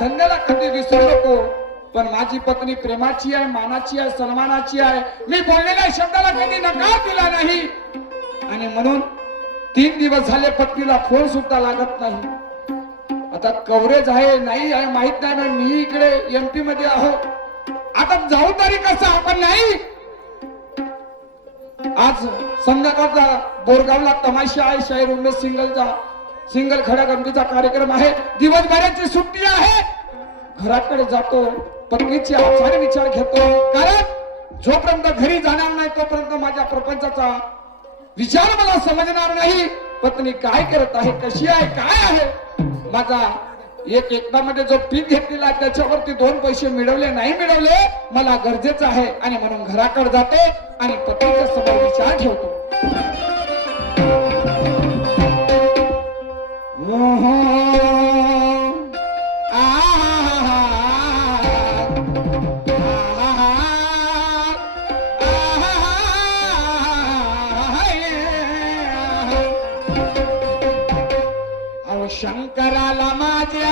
धंद्याला कधी विसरू नको. पण माझी पत्नी प्रेमाची आहे, मानाची आहे, सन्मानाची आहे. मी बोललेल्या शब्दाला कधी नकार दिला नाही. आणि म्हणून 3 दिवस झाले पत्नीला फोन सुद्धा लागत नाही. आता कव्हरेज आहे नाही आहे माहित नाही. मी इकडे एमपी मध्ये आहो. आता जाऊ तरी कसं आपण नाही. आज संध्याकाळचा बोरगावला तमाशा आहे. शाहीर उमेश सिंगल खड्या गमतीचा कार्यक्रम आहे. दिवसभराची सुट्टी आहे. घराकडे जातो, पत्नीची आचार विचार घेतो. कारण जोपर्यंत घरी जाणार नाही तोपर्यंत माझ्या प्रपंचाचा विचार मला समजणार नाही. पत्नी काय करत आहे, कशी आहे, काय आहे. माझा एकदामध्ये जो पीक घेतलेला त्याच्यावरती 2 पैसे मिळवले नाही मिळवले मला गरजेचं आहे. आणि म्हणून घराकडे जातो आणि पत्नीच्या समोर विचार ठेवतो. शंकराला माझ्या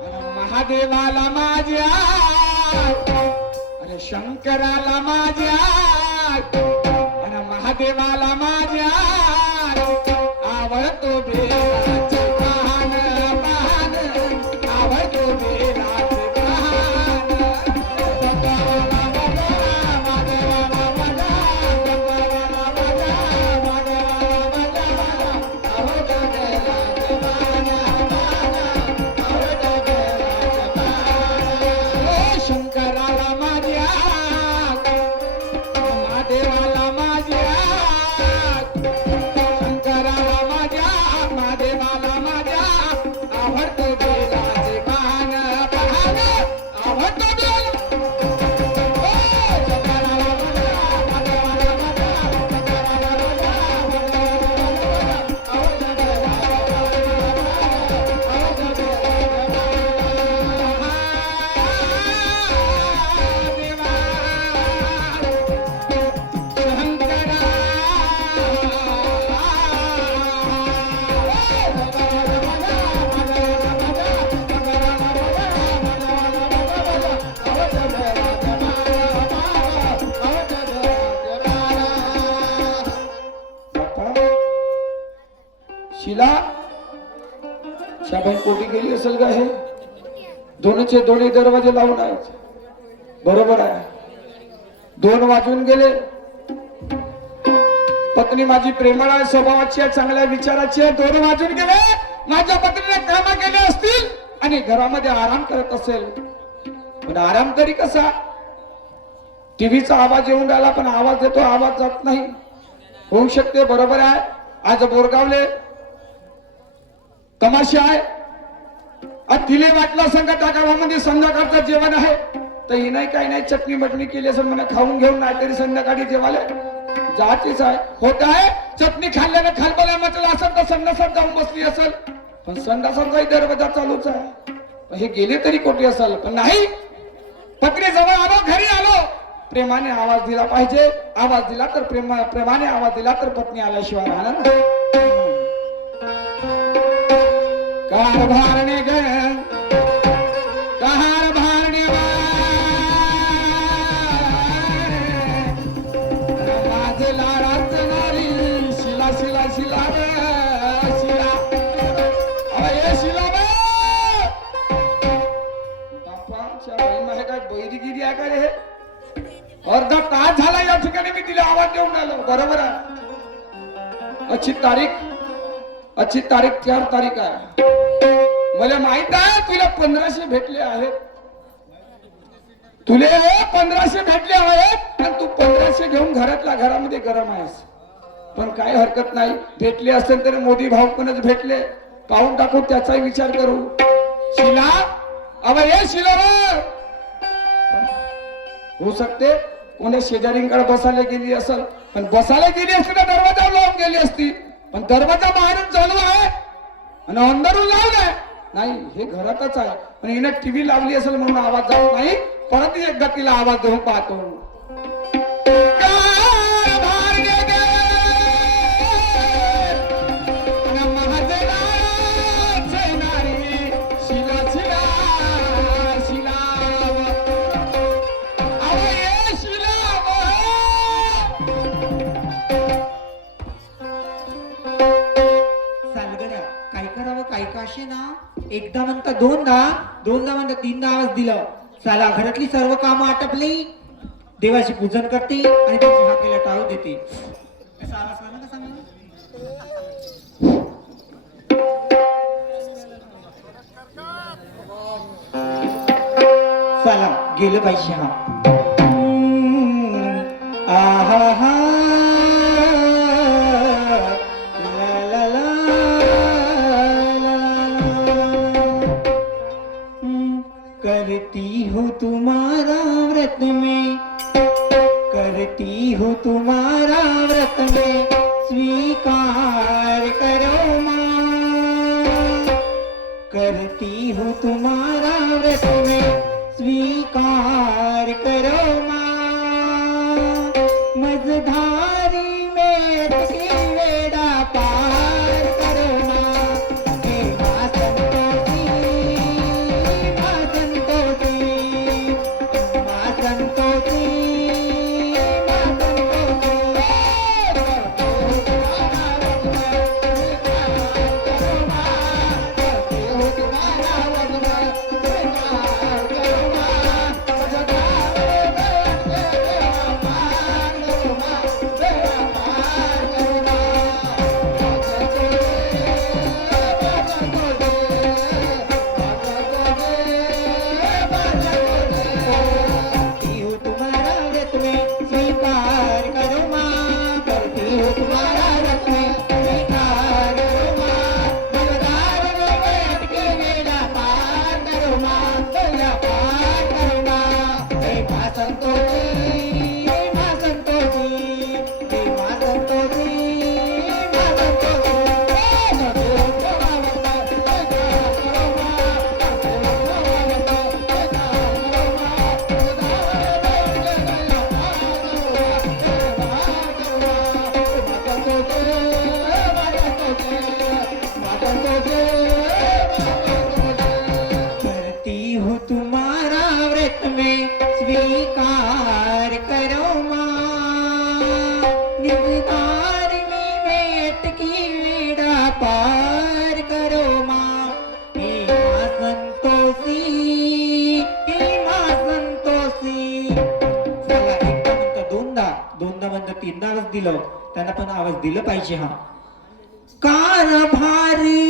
अरे महादेवाला माझ्या अरे शंकराला माझ्या अरे महादेवाला माझ्या आवडतो बेलाचे पान पान आवडतो बेलाचे शिला शाबाई कोटी गेली असेल का. हे दोन्हीचे दोन्ही दरवाजे लावून आहेत. बरोबर आहे. 2 वाजून गेले. पत्नी माझी प्रेमळ आहे, स्वभावाची आहे, चांगल्या विचाराची आहे. 2 वाजून गेले. माझ्या पत्नीने कामा केले असतील आणि घरामध्ये आराम करत असेल. पण आराम तरी कसा. टीव्हीचा आवाज येऊन राहिला पण आवाज येतो, आवाज जात नाही. होऊ शकते. बरोबर आहे. आज बोरगावले तमाशा आहे. तिले वाटलं संघ त्या गावामध्ये संध्याकाळचं जेवण आहे तर ही नाही काही नाही चटणी मटणी केली असेल म्हणा खाऊन घेऊन नाही तरी संध्याकाळी जेवायला जातीच आहे. होत आहे. चटणी खाल्ल्याने खालबाला म्हटलं असेल तर संडासात जाऊन बसली असेल. पण संडासाचा दरवाजा चालूच आहे. हे गेले तरी कोटी असेल. पण नाही. पत्नी जवळ आलो, घरी आलो. प्रेमाने आवाज दिला पाहिजे. आवाज दिला तर प्रेमाने आवाज दिला तर पत्नी आल्याशिवाय राहणार नाही. कार भारणे ग कार भारणे माझे लाडाच नारी शिला शिला शिला शिला अरे शिला बापाच्या बहीण आहे काय बैरीगिरी आहे का रे. अर्धा तास झाला या ठिकाणी मी तिला आवाज देऊन आलो. बरोबर आहे. अच्छी तारीख 4 तारीख आहे. मला माहित आहे तुला 1500 भेटले आहेत. तुले 1500 भेटले आहेत आणि तू 1500 घेऊन घरामध्ये गरम आहेस. पण काय हरकत नाही. भेटले असेल तर मोदी भाऊ कोणच भेटले पाहून टाकू त्याचाही विचार करू. शिला अव ये शिला होऊ शकते कोणी शेजारींकडे बसायला गेली असेल. पण बसायला गेली असती तर दरवाजा लावून गेली असती. पण दरवाजा बाहेरून चालू आहे आणि अंदरून लावलाय नाही. हे घरातच आहे. पण हिने टीव्ही लावली असेल म्हणून आवाज जात नाही. परत एकदा तिला आवाज देऊन पाहतो. शिला करावं काही काशे ना, एकदा म्हणता दोनदा, दोनदा म्हणता तीनदा आवाज दिलं. चला घरातली सर्व कामं आटपली, देवाचे पूजन करते आणि त्यांची हाकेला टाळू देते. कसा आवाज करा का सांगा? चला गेलं पाहिजे. हा आहा हा ला ला ला करती हूँ तुम्हारा व्रत में, करती हूँ तुम्हारा व्रत में, स्वीकार करो माँ, करती हूँ तुम्हारा व्रत में, स्वीकार करो माँ, मझधारी में अटकी बेड़ा पार करो माँ, हे माँ संतोषी, माँ संतोषी, माँ संतोषी, माँ करती हूँ तुम्हारा व्रत में, स्वीकार करो माँ, करती हूँ तुम्हारा व्रत में, स्वीकार करो माँ, मझधार में अटके बेड़ा पार करो माँ, बेड़ा पार करो माँ, हे माँ संतोषी, हे माँ संतोषी, हे माँ संतोषी, माँ करती हूँ तुम्हारा व्रत में, स्वीकार करो माँ, निजधार में अटकी बेड़ा पार करो माँ, हे माँ संतोषी, हे माँ संतोषी. चला एकदा म्हणता दोनदा, दोनदा म्हणता तीनदा आवाज दिलं, त्यांना पण आवाज दिलं पाहिजे. हा कारभारी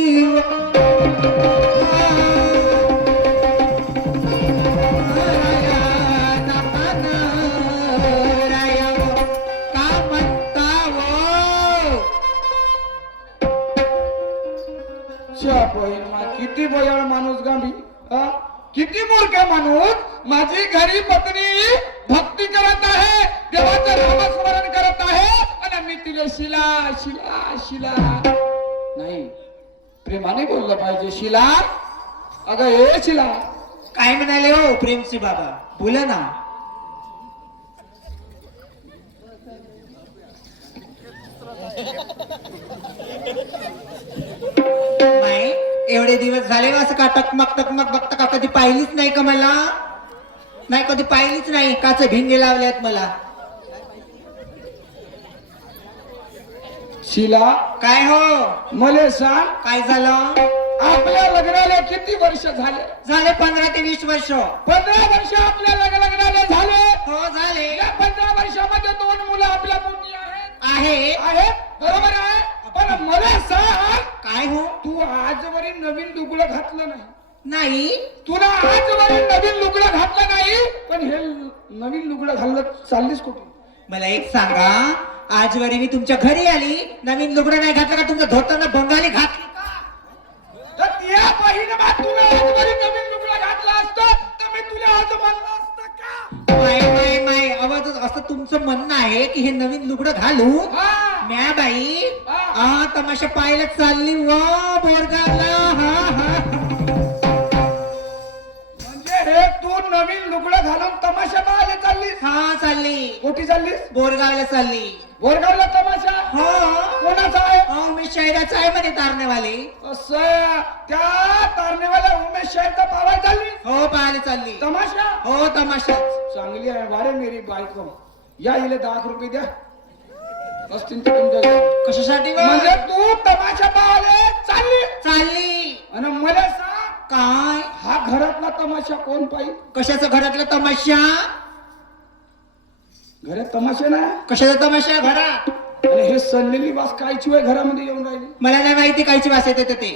किती भयाळ माणूस गांभी, किती मूर्ख माणूस. माझी घरी पत्नी भक्ती करत आहे, देवाचं नामस्मरण करत आहे आणि मी तिला शिला शिला शिला. नाही, प्रेमाने बोललं पाहिजे. शिला, अगं हे शिला. काय म्हणाले हो प्रेमसी बाबा, बोला ना. नाही एवढे दिवस झाले असं का टकमक टकमक बघता का? कधी पाहिलीच नाही का मला? नाही कधी पाहिलीच नाही. काच भिंगे लावल्यात मला. शिला, काय हो मला सांग, काय झालं? आपल्या लग्नाला किती वर्ष झाले? झाले 15 ते 20 वर्ष. 15 वर्ष आपल्या लग्नाला झाले. हो झाले. या 15 वर्षामध्ये 2 मुलं आपल्या पोटी आहे आहेत, बरोबर आहे. पण मला सांग, काय हो? तू आजवरी नवीन लुगडं घातलं नाही? नाही. तुला आजवरी नवीन लुगडं घातलं नाही, पण हे नवीन लुगडं घाललं चाललीस कुठे? मला एक सांगा, आजवरी मी तुमच्या घरी आली, नवीन लुगडं नाही घातलं का? तुमच्या धोताना बंगाली घातली का? तर त्या बहिणीला तुला आजवरी नवीन लुगडं घातलं असतं तर मी तुला आज म्हणलं असतं का? माय माय माय, आवाज असं तुमचं म्हणणं आहे की हे नवीन लुगडं घालू? म्या बाई तमाशा पाहायला चालली व बोरगावला. म्हणजे हे तू नवीन लुगडं घालून तमाशा पाहायला चाललीस? हा चालली. कुठे चाललीस? बोरगावला चालली. बोरगावला तमाशा? हो. कोणाचा आहे? मी शहराचा आहे मध्ये तारणेवाले. असं, त्या तारणेवाल्या उमेश शाहीचा पाहायला चालली? हो पाहायला चालली. तमाशा? हो तमाशा. चांगली आहे वारे मेरी बायको. या इले 10 रुपये द्या असतील तर तुमच्या. कशासाठी? म्हणजे तू तमाशा पाहायला चालली? चालली. मला सांग, काय हा घरातला तमाशा कोण पाहिजे? कशाचा घरातला तमाशा? घरात तमाशा ना, कशाचा तमाशा घरात? आणि हे सडलेली वास कायची वय घरामध्ये येऊन राहिली? मला नाही माहिती कायची वास येते ते.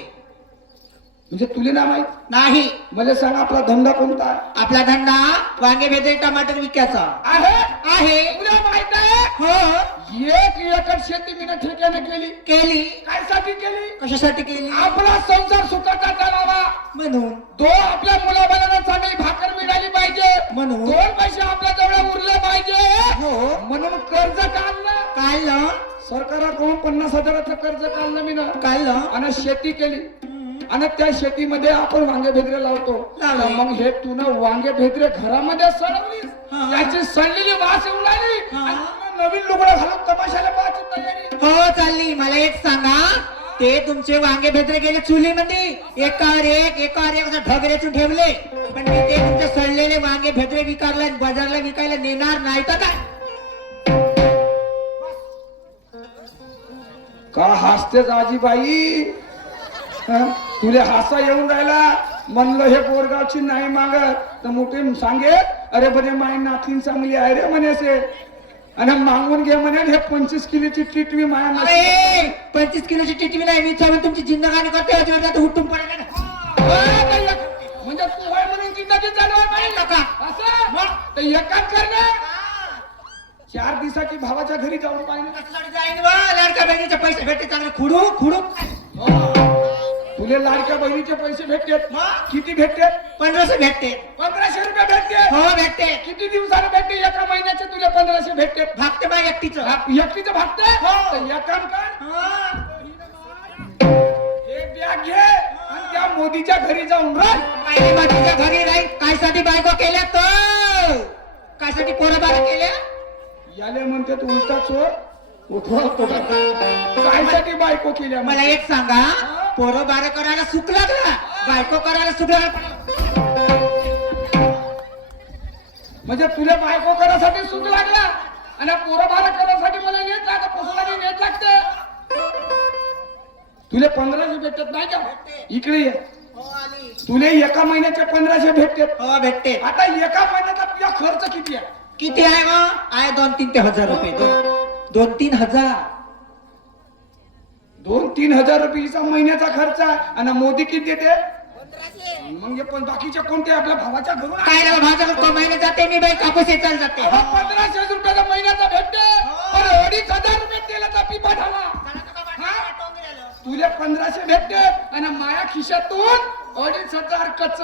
म्हणजे तुला ना माहित? नाही. मला सांग, आपला धंदा कोणता आहे? आपला धंदा वांगे भेदे टमाटर विकायचा आहे. आहे. तुला माहित आहे? हो 1 एकर शेती मी ठेक्याने केली. केली. कायसाठी केली? कशासाठी केली? आपला संसार सुखाचा चालावा, म्हणून. आपल्या मुलाबाळांना चांगली भाकर मिळाली पाहिजे, म्हणून. 2 पैसे आपल्या जवळ उरले पाहिजे, हो म्हणून कर्ज काढलं. काढलं. सरकाराकडून 50,000चं कर्ज काढलं मी ना, काढलं. आणि शेती केली. आणि त्या शेतीमध्ये आपण वांगे भेद्रे लावतो. लावले. मग हे तू ना वांगे भेद्रे घरामध्ये सडवलीस, हा. त्याची सडलेली वास येऊन राहिली, हा. आणि तुला नवीन लुगडं घालून तमाशाला पाहायची तयारी. हो चालली. मला एक सांगा, ते तुमचे वांगे भेदरे गेले चुलीमध्ये एकावर एक असं ढग रेचून ठेवले, पण मी ते तुमचे सडलेले वांगे भेदरे विकारला बाजारला विकायला नेणार नाही तर काय? का हसतेच आजीबाई? तुला हसा येऊन राहिला? म्हणलं हे बोरगावची नाही मागत तर मोठे सांगे, अरे बरे माई नातीन चांगली आहे रे म्हणे असे, आणि मागून घे म्हणे. हे 25 किलोची टिटवी माया नसते. अरे 25 किलोची टिटवी नाही, मी चालून तुमची जिंदगानी करते अजिबात उठून पडेल. म्हणजे तू वय म्हणून जिंदगी चालवाय पाहिजे का? असं मग तर एक काम कर ना, 4 दिवसाची भावाच्या घरी जाऊन पाहिजे. लाडक्या बहिणीचे पैसे भेटते चांगले खुडू खुडू. तुले लाडक्या बहिणीचे पैसे भेटतात? मग? किती भेटतात? 1500 भेटते. 1500 रुपये भेटते. हो भेटते. किती दिवसाने भेटते? एका महिन्याचे तुला 1500 भेटते. भागते माझ्या एकटीचं. एकटीचं भागते. हो. तर एक काम कर, हा. एक बॅग घे आणि त्या मोदीच्या घरी जाऊन राह. माझी मातीच्या घरी राहील. कायसाठी बायको केल्या तर? कायसाठी पोरबाळ केल्या? याले म्हणते तू उलटा चोर. कायसाठी बायको केल्या? मला एक सांगा, पोरं बारा करायला सुख लागला, बायको करायला सुख लागला. म्हणजे तुला बायको करासाठी सुख लागला आणि पोरं बारा करासाठी मला नेत लागत, पोसलाने नेत लागते. तुला 1500 भेटत नाही का? इकडे ये. तुला एका महिन्याचे 1500 भेटतात. हो भेटते. आता एका महिन्याचा तुझा खर्च किती आहे? किती आहे मग? आहे 2-3 हजार रुपये. 2-3 हजार. 2-3 हजार रुपयेचा महिन्याचा खर्च आहे. आणि मोदी किती देते? 1500. मग हे पण बाकीच्या कोणत्या आपल्या भावाच्या घरून काय ना भावाच्या कमाईला जाते मी बाई, कापूस येचायला जाते. 1500 रुपयाचा महिन्याचा भेटते. पण 2,500 रुपये तेलाचा पिपा झाला. तुला 1500 भेटते आणि माया खिशातून 2,500 कच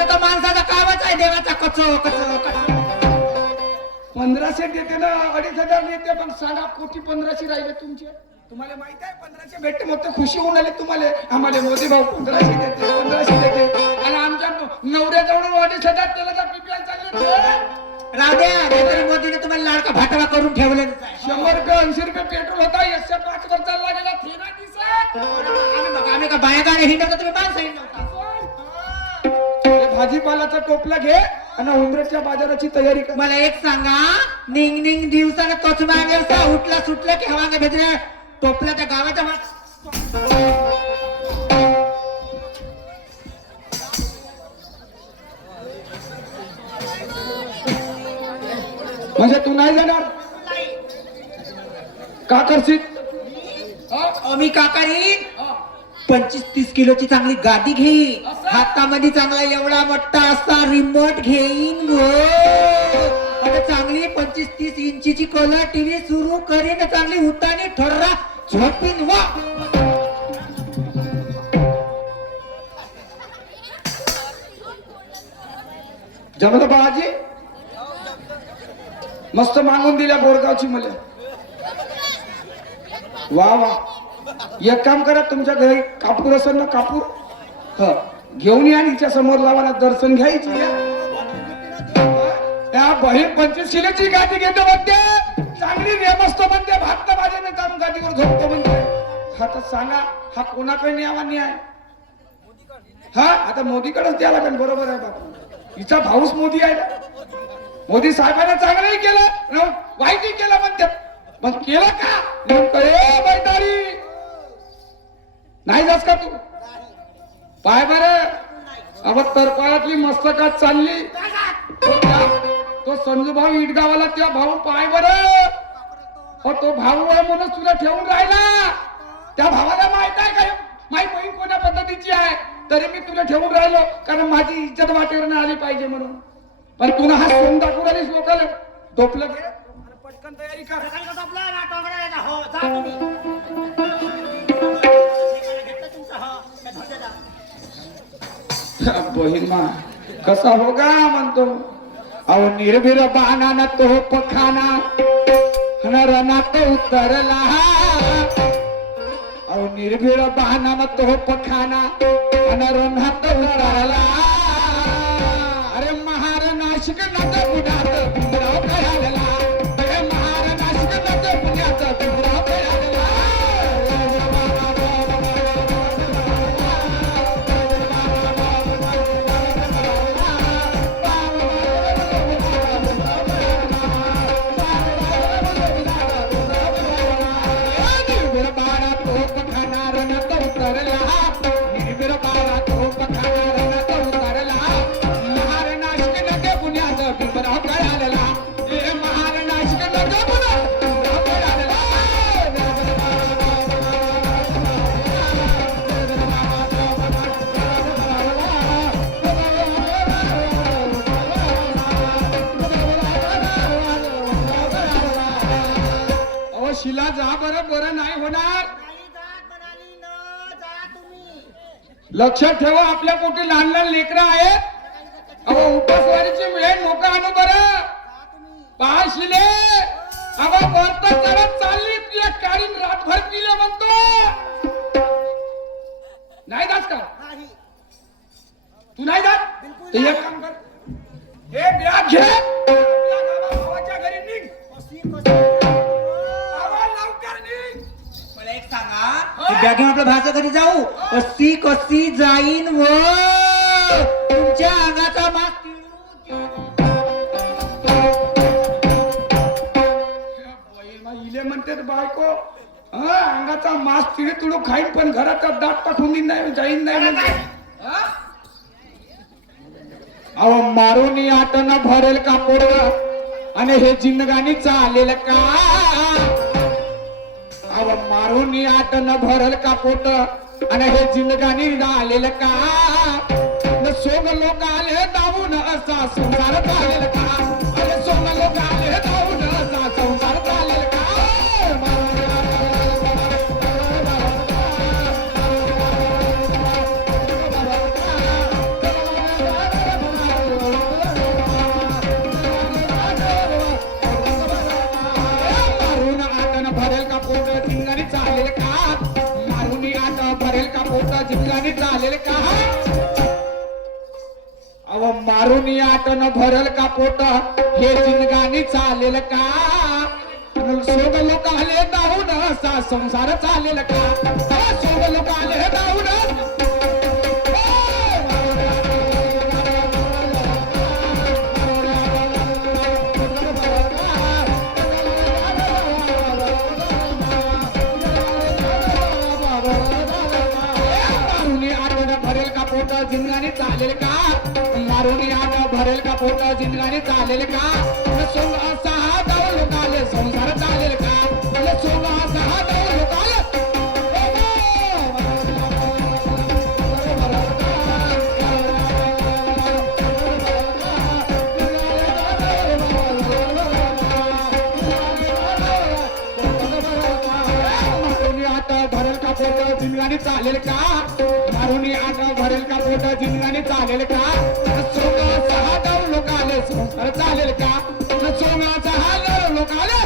आता माणसाचा कामच आहे देवाचा कचो कचो कचो. 1500 देते ना, 2,500 देते. पण सांगा कोटी 1500 राहिले तुमचे. तुम्हाला माहित आहे 1500 भेटते, मग तर खुशी होऊन आली तुम्हाला. आम्हाला मोदी भाऊ 1500 देते, 1500 देते, आणि आमच्या नवऱ्याजवळून 2,500 तेलाचा पिपा चालले. राहू द्या, नाहीतरी मोदीने तुम्हाला लाडका भाटवा करून ठेवले. 100 रुपये 80 रुपये पेट्रोल होता, 105 वर चालला गेला. थे ना दिसत. आम्ही का बायकाने हिंडवतो, तुम्ही माणसं हिंडवता. भाजीपालाचा टोपला घे आणि उमरेच्या बाजाराची तयारी कर. मला एक सांगा, निंग निंग दिवसानं तोच व्यवसाय उठला सुटला की हवा भेटल्या टोपला त्या गावाच्या म्हणजे तू नाही जाणार का? करशील? मी का करीन? 25-30 किलोची चांगली गादी घेईन, हातामध्ये चांगला एवढा मोठा असा रिमोट घेईन गो, आणि चांगली 25-30 इंचीची कलर टीव्ही सुरू करीन, चांगली उतानी ठर्रा झोपीन. वा जमत बाजी मस्त मागून दिल्या बोरगावची मला. वा वा. एक काम करा, तुमच्या घरी कापूर असेल ना, कापूर घेऊन या, हिच्या समोर लावा, दर्शन घ्यायची. त्या बहीण 25 किलोची गादी घेतो म्हणते, चांगली नेमसतो म्हणते, भात माझ्याने जाऊन गादीवर झोपतो म्हणते. आता सांगा, हा कोणाकडे न्यावा न्याय? हा आता मोदीकडेच द्यावा लागेल. बरोबर आहे बापू, हिचा भाऊच मोदी आहे ना. मोदी साहेबांना चांगलंही केलं, वाईटही केलं म्हणतात. मग केलं का? बैतारी नाही जास का तू पाय बरे अब तरपाळातली मस्तकात चालली तो संजू भाऊ इटगावाला त्या भाऊ पाय बरं हो तो भाऊ आहे म्हणून तुला ठेवून राहिला त्या भावाला माहित आहे काय माही बहीण कोण्या पद्धतीची आहे तरी मी तुला ठेवून राहिलो कारण माझी इज्जत वाटेवर नाही आली पाहिजे म्हणून पण तुला हा सोम दाखवून आलीस लोकांना डोपलं घे पटकन तयारी कर बहीण मा कसा हो का म्हणतो अहो निर्भीर बाणाना तो पखाना रणात उतरला अहो निर्भीर बाणाना तो पखाना रणात उतरला अरे महार नाशिक नात पुण्यात पिंपराव कळाला अरे महार नाशिक नात पुण्यात पिंपराव कळाला शिला जा बरं बरं नाही होणार लक्षात ठेवा आपल्या पोटी लहान लहान लेकरं आहेत अहो उपस्वारीची मिळेल लोक आणू बरं पहा शिले अहो वरत चढत चालली तुझ्या काढीन रातभर पिले म्हणतो नाही जात का तू नाही जात ते एक काम कर हे बॅग घे भावाच्या घरी निघ मला एक सांगा बॅग घेऊन आपल्या भावाच्या घरी जाऊ कशी कशी जाईन व तुमच्या अंगाचा मास इले म्हणते बायको अंगाचा मास तिळे तुळू खाईन पण घरात दात टाकून देईन नाही जाईन नाही म्हणते अहो मारून आटन भरेल कापड आणि हे जिंदगानी चालेल का अहो मारून आटन भरल कापोट आणि हे जिंदगानी झालेलं का सोग लोक आले दावून असा संसार चालेल का अरे सोग लोक आले दावून असा संसार चालेल का मारून आटन भरेल कापोट जिंदगानी चालेल का मारून आटन भरेल कापोट जिंदगानी चालेल का अव मारून आटन भरल का पोट हे जिंदगानी चालेल का सोग लोक आले दाहून असा संसार चालेल का सोग लोक आले दाहून मारून आटन भरेल का पोट जिंदगानी चालेल का मारून आट भरेल का पोट जिंदगानी चालेल का सोंग असा हा दाव लोकाले संसार चालेल का सोंग असा हा दाव लोकाले मारून आट भरेल का पोट जिंदगानी चालेल का मारून आट भरेल का पोट जिंदगानी चालेल का सोंगाचा हा दाव लोकाले संसार चालेल का सोंगाचा हा दाव लोकाले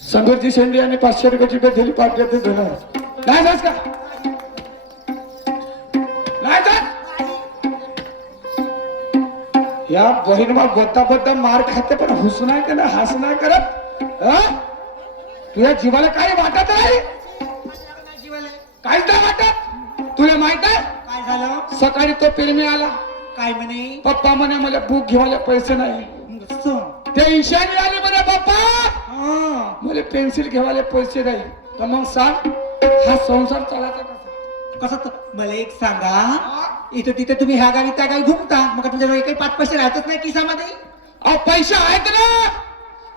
संघर्षी शेंडे आणि 500 रुपयाची भेट दिली पाठवते धन्यवाद नाही जास का नाही जात या बहीण बोलता मार खाते पण हुस नाही का ना हस नाही करत तुझ्या जीवाला काय वाटत आहे काहीच नाही वाटत तुला माहित आहे काय झालं सकाळी तो पेरमी आला काय म्हणे पप्पा म्हणे मला बुक घेवायला पैसे नाही ते ईशानी आले म्हणे पप्पा मला पेन्सिल घेवायला पैसे नाही तर मग सांग हा संसार चालायचा कसा कसं मला एक सांगा इथं तिथे तुम्ही ह्या गावी त्या गावी घुमता मग तुमच्याजवळ काही 5 पैसे राहतच नाही खिसामध्ये अहो पैसे आहेत ना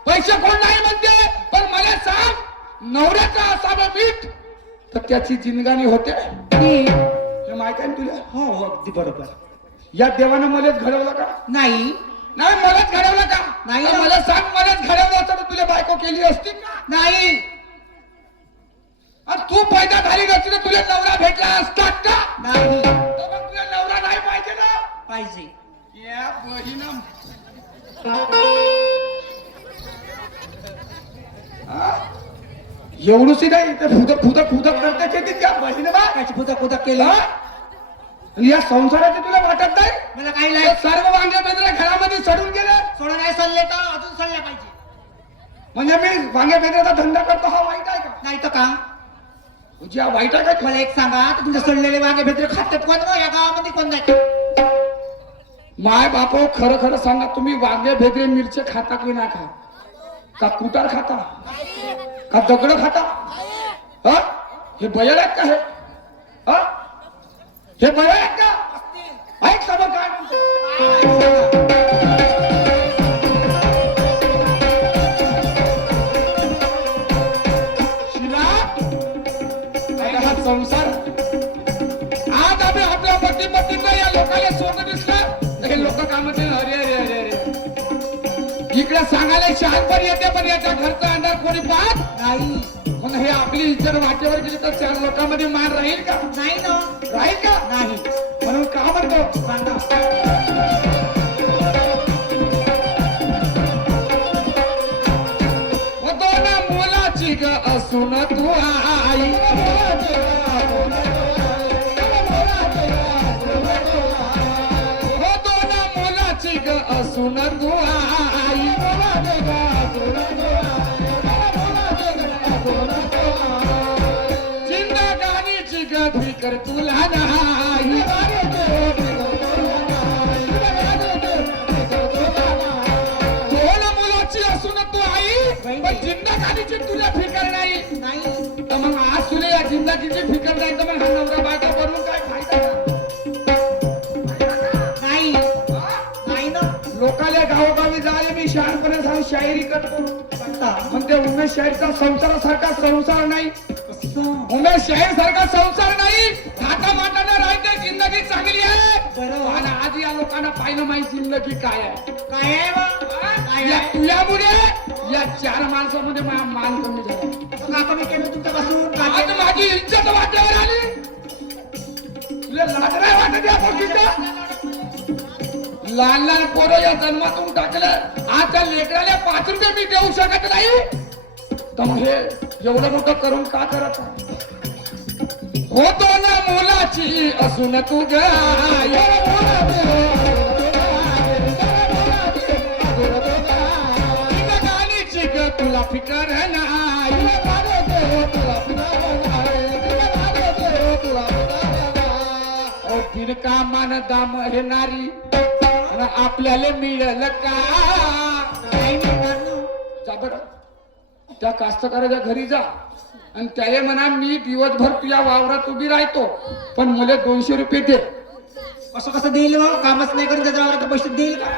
पैसे कोण नाही म्हणते पण मला सांग नवऱ्याचा असावा मीठ तर त्याची जिंदगानी होते हे माहित आहे ना तुला हो अगदी बरोबर या देवानं मलाच घडवलं का नाही नाही मलाच घडवलं का नाही. तर मला सांग मलाच घडवलं असतं तर तुला बायको केली असती का नाही आणि तू पैदा झाली नसती तर तुला नवरा भेटला असता का नाही तर मग तुला नवरा नाही पाहिजे ना पाहिजे या बहिणा एवढूशी नाही तर फुदक करता येते त्या बहिणी बा त्याची पुदक केलं आणि या संसाराचे तुला वाटत नाही मला काही हे नाही सर्व वांगे बेदरे घरामध्ये चढून गेले सोडा नाही सल्ले तर अजून सल्ल्या पाहिजे म्हणजे मी वांगे बेदरेचा धंदा करतो हा वाईट आहे का नाही तर का तुझी हा वाईट आहे का मला एक सांगा तुमचे सडलेले वांगे भेटले खात्यात कोण या गावामध्ये कोण नाही माय बाप खरं खरं सांगा तुम्ही वांगे भेदरे मिरचे खाता की ना खा का कुटार खाता का दगड खाता हा हे बयाल आहेत का हे हे बयाल आहेत का ऐक समोर काय म्हणतो. शिला अरे हा संसार आज आम्ही आपल्या पट्टीला या लोकांना सोनं दिसलं तर हे लोक काय म्हणते अरे अरे अरे अरे इकडे सांगायला शहाणपण येते पण याच्या घरचा अंधार कोणी पाहत नाही मग हे आपली इज्जत वाटेवर गेली तर 4 लोकांमध्ये मान राहील का नाही ना राहील का नाही म्हणून का म्हणतो सांगा दोन मुलाची ग असून तू आई दोन मुलाची ग असून तू आई जिंदगानीची ग फिकर तुला नाही दोन मुलाची असून तू आई पण जिंदगानीची तुला फिकर नाही नाही तर मग आज तुला या जिंदगीची फिकर नाही तर मग हा नवरा बायका बनवून काय फायदा नाही नाही ना लोकाले गावोगावी जायला मी शहाणपणे सांग शायरी करतो सांगता पण ते उमेश शाहीरचा संसारासारखा संसार नाही कसं उमेश शाहीर सारखा संसार नाही खाता माटाने राहते जिंदगी चांगली आहे बरोबर. आणि आज या लोकांना पाहिलं माहिती जिंदगी काय आहे काय आहे बा? काय या आहे? तुझ्यामुळे या 4 माणसामध्ये माझा मान कमी झाला असं का कमी केलं तुमच्यापासून का आज केलं? माझी इज्जत वाट्यावर आली तुला लाज नाही वाटत या गोष्टीचा लहान लहान पोरं या जन्मातून टाकलं आज त्या लेकराला 5 रुपये मी देऊ शकत नाही तर मग हे एवढं मोठं करून का करत होतो ना मुलाची असून तू गाय गाणीची ग तुला फिकर नाही बिनका मान दाम हे नारी आणि आपल्याला मिळलं का नाही मिळणार ना. जा बरं त्या कास्तकाराच्या घरी जा आणि त्याला म्हणा मी दिवसभर तुझ्या वावरात उभी राहतो पण मला 200 रुपये दे असं कसं देईल बा? कामच नाही करून त्याच्यावर पैसे देईल का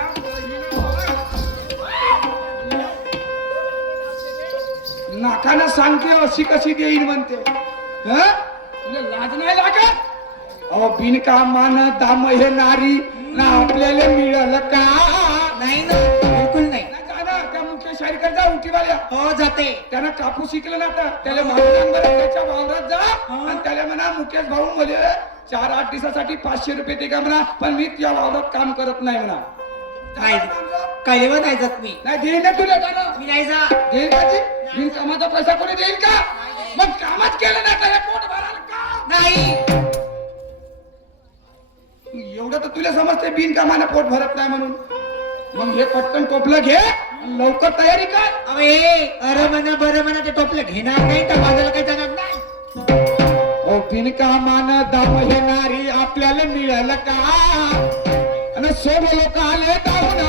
नाकानं सांगते अशी कशी देईन म्हणते हं? तुला लाज नाही लागत अहो बिनकामान दाम हे नारी ना आपल्याला मिळालं का नाही ना बिलकुल नाही नाही जा ना, त्या मुख्य शाहीरकडे जा उठीवाल्या हो जाते त्यानं कापूस शिकलं ना आता त्याला मागून बरं त्याच्या वावरात जा आणि त्याला म्हणा मुकेश भाऊ मध्ये 4-8 दिवसासाठी 500 रुपये दे का म्हणा पण मी त्या वावरात काम करत नाही म्हणा नाही काय लेवा नाही जात मी नाही देईन ना तुला का ना मी नाही जा देईल का ती? बिनकामाचा पैसा कोणी देईल का मग कामच केलं ना त्याला पोट भराल का नाही एवढं तर तुला समजते बिनकामाने पोट भरत नाही म्हणून मग हे पटकन टोपलं घे आणि लवकर तयारी कर. अरे अरे म्हणा बरं म्हणा ते टोपलं घेणार नाही तर बाजूला काही जाणार नाही. ओ बिनकामान दाम हे नारी आपल्याला मिळालं का आणि सोब लोक आले धावून